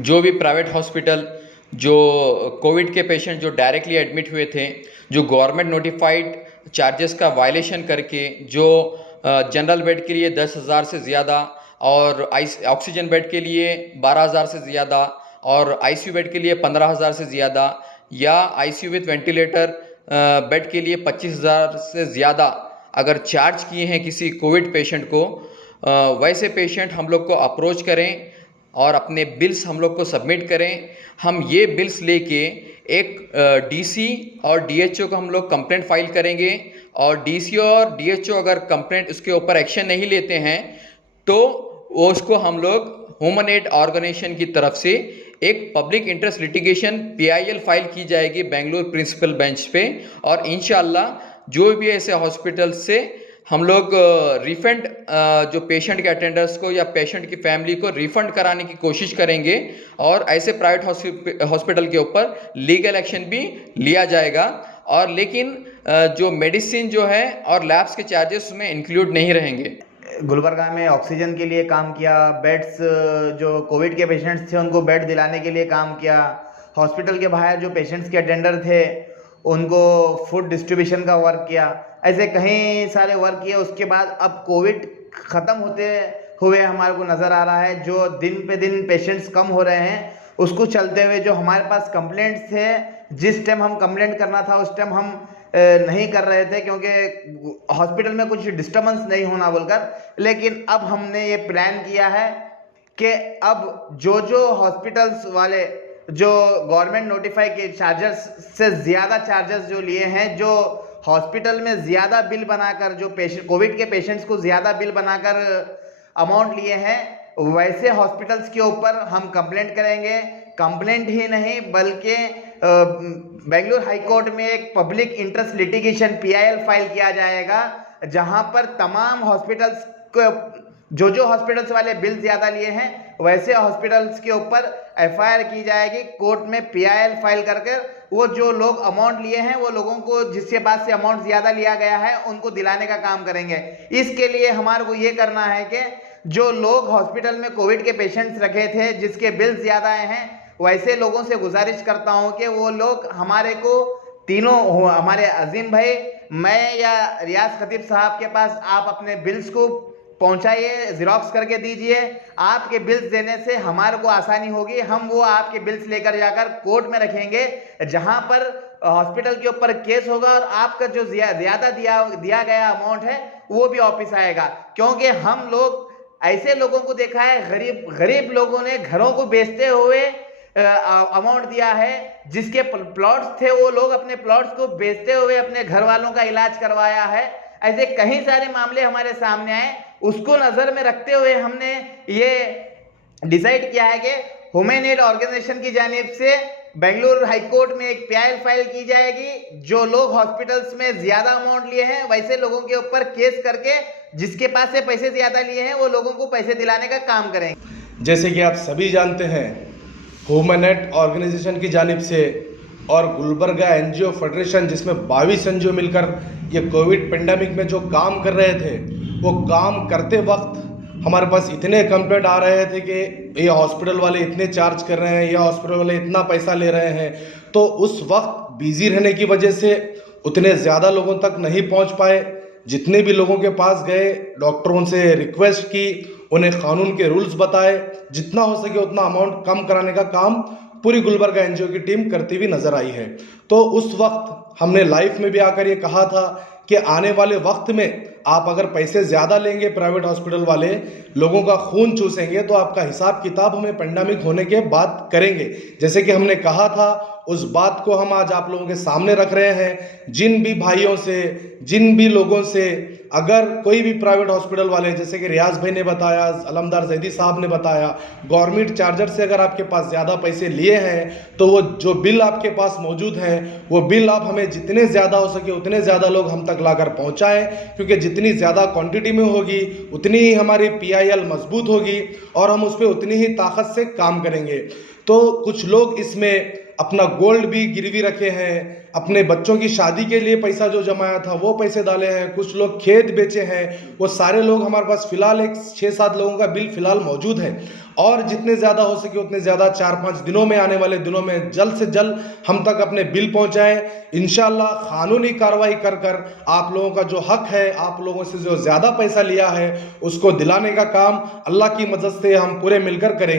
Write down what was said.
जो भी private hospital जो कोविड के पेशेंट जो डायरेक्टली एडमिट हुए थे, जो गवर्नमेंट नोटिफाइड चार्जेस का वायलेशन करके जो जनरल बेड के लिए 10,000 से ज़्यादा और ऑक्सीजन बेड के लिए 12,000 से ज़्यादा और आईसीयू बेड के लिए 15,000 से ज़्यादा या आईसीयू विथ वेंटिलेटर बेड के लिए 25,000 से ज़्यादा अगर चार्ज किए हैं किसी कोविड पेशेंट को, वैसे पेशेंट हम लोग को अप्रोच करें और अपने बिल्स हम लोग को सबमिट करें। हम ये बिल्स लेके एक डीसी और डीएचओ को हम लोग कंप्लेंट फाइल करेंगे और डीसी और डीएचओ अगर कंप्लेंट उसके ऊपर एक्शन नहीं लेते हैं तो वो उसको हम लोग ह्यूमन एड ऑर्गेनाइजेशन की तरफ से एक public interest litigation PIL file की जाएगी बेंगलुरु प्रिंसिपल बेंच पे। और इंशाल्लाह जो भी ऐसे हॉस्पिटल से हम लोग रिफंड जो पेशेंट के अटेंडर्स को या पेशेंट की फैमिली को रिफंड कराने की कोशिश करेंगे और ऐसे प्राइवेट हॉस्पिटल के ऊपर लीगल एक्शन भी लिया जाएगा। और लेकिन जो मेडिसिन जो है और लैब्स के चार्जेस उसमें इंक्लूड नहीं रहेंगे। गुलबर्गा में ऑक्सीजन के लिए काम किया, बेड्स जो कोविड के पेशेंट्स थे उनको बेड दिलाने के लिए काम किया, हॉस्पिटल के बाहर जो पेशेंट्स के अटेंडर थे उनको फूड डिस्ट्रीब्यूशन का वर्क किया। ऐसे कई सारे वर्क किए। उसके बाद अब कोविड ख़त्म होते हुए हमारे को नज़र आ रहा है, जो दिन पे दिन पेशेंट्स कम हो रहे हैं, उसको चलते हुए जो हमारे पास कंप्लेंट्स थे, जिस टाइम हम कंप्लेंट करना था उस टाइम हम नहीं कर रहे थे क्योंकि हॉस्पिटल में कुछ डिस्टर्बेंस नहीं होना बोलकर। लेकिन अब हमने ये प्लान किया है कि अब जो जो हॉस्पिटल्स वाले जो गवर्नमेंट नोटिफाई के चार्जेस से ज़्यादा चार्जेस जो लिए हैं, जो हॉस्पिटल में ज़्यादा बिल बनाकर जो पेशेंट कोविड के पेशेंट्स को ज़्यादा बिल बनाकर अमाउंट लिए हैं, वैसे हॉस्पिटल्स के ऊपर हम कंप्लेंट करेंगे। कंप्लेंट ही नहीं बल्कि बेंगलुरु हाई कोर्ट में एक public interest litigation PIL file किया जाएगा, जहां पर तमाम हॉस्पिटल्स को जो हॉस्पिटल्स वाले बिल ज़्यादा लिए हैं वैसे हॉस्पिटल्स के ऊपर एफआईआर की जाएगी। कोर्ट में पीआईएल फाइल करके वो जो लोग अमाउंट लिए हैं वो लोगों को जिसके पास से अमाउंट ज़्यादा लिया गया है उनको दिलाने का काम करेंगे। इसके लिए हमारे को ये करना है कि जो लोग हॉस्पिटल में कोविड के पेशेंट्स रखे थे जिसके बिल ज़्यादा आए हैं, वैसे लोगों से गुजारिश करता हूं कि वो लोग हमारे को तीनों हमारे अजीम भाई, मैं या रियाज खतीब साहब के पास आप अपने बिल्स को पहुंचाइए, ज़ेरॉक्स करके दीजिए। आपके बिल्स देने से हमारे को आसानी होगी। हम वो आपके बिल्स लेकर जाकर कोर्ट में रखेंगे जहां पर हॉस्पिटल के ऊपर केस होगा और आपका जो ज़्यादा दिया गया अमाउंट है वो भी वापिस आएगा। क्योंकि हम लोग ऐसे लोगों को देखा है, गरीब लोगों ने घरों को बेचते हुए अमाउंट दिया है, जिसके प्लॉट्स थे वो लोग अपने प्लॉट्स को बेचते हुए अपने घर वालों का इलाज करवाया है। ऐसे कई सारे मामले हमारे सामने आए, उसको नज़र में रखते हुए हमने ये डिसाइड किया है कि ह्यूमन एड ऑर्गेनाइजेशन की जानिब से बेंगलुरु हाई कोर्ट में एक पीआईएल फाइल की जाएगी। जो लोग हॉस्पिटल्स में ज़्यादा अमाउंट लिए हैं वैसे लोगों के ऊपर केस करके जिसके पास से पैसे ज़्यादा लिए हैं वो लोगों को पैसे दिलाने का काम करेंगे। जैसे कि आप सभी जानते हैं, ह्यूमन एड ऑर्गेनाइजेशन की जानिब से और गुलबर्गा एनजीओ फेडरेशन, जिसमें 22 एनजीओ मिलकर ये कोविड पेंडेमिक में जो काम कर रहे थे, वो काम करते वक्त हमारे पास इतने कंप्लेंट आ रहे थे कि ये हॉस्पिटल वाले इतने चार्ज कर रहे हैं, ये हॉस्पिटल वाले इतना पैसा ले रहे हैं। तो उस वक्त बिजी रहने की वजह से उतने ज़्यादा लोगों तक नहीं पहुंच पाए। जितने भी लोगों के पास गए, डॉक्टरों से रिक्वेस्ट की, उन्हें कानून के रूल्स बताए, जितना हो सके उतना अमाउंट कम कराने का काम पूरी गुलबर्गा एनजीओ की टीम करती हुई नजर आई है। तो उस वक्त हमने लाइव में भी आकर ये कहा था कि आने वाले वक्त में आप अगर पैसे ज़्यादा लेंगे, प्राइवेट हॉस्पिटल वाले लोगों का खून चूसेंगे, तो आपका हिसाब किताब हमें पेंडेमिक होने के बाद करेंगे। जैसे कि हमने कहा था, उस बात को हम आज आप लोगों के सामने रख रहे हैं। जिन भी भाइयों से, जिन भी लोगों से अगर कोई भी प्राइवेट हॉस्पिटल वाले, जैसे कि रियाज भाई ने बताया, अलमदार जैदी साहब ने बताया, गवर्नमेंट चार्जर से अगर आपके पास ज़्यादा पैसे लिए हैं, तो वो जो बिल आपके पास मौजूद हैं, वो बिल आप हमें जितने ज़्यादा हो सके उतने ज़्यादा लोग हम तक लाकर पहुँचाएँ, क्योंकि जितनी ज़्यादा क्वांटिटी में होगी उतनी ही हमारी पीआईएल मजबूत होगी और हम उस पर उतनी ही ताकत से काम करेंगे। तो कुछ लोग इसमें अपना गोल्ड भी गिरवी रखे हैं, अपने बच्चों की शादी के लिए पैसा जो जमाया था वो पैसे डाले हैं, कुछ लोग खेत बेचे हैं। वो सारे लोग हमारे पास फिलहाल एक 6-7 लोगों का बिल फिलहाल मौजूद है और जितने ज़्यादा हो सके उतने ज़्यादा 4-5 दिनों में, आने वाले दिनों में जल्द से जल्द हम तक अपने बिल पहुंचाएं। इंशाल्लाह कानूनी कार्रवाई कर कर आप लोगों का जो हक है, आप लोगों से जो ज़्यादा पैसा लिया है उसको दिलाने का काम अल्लाह की मदद से हम पूरे मिलकर करेंगे।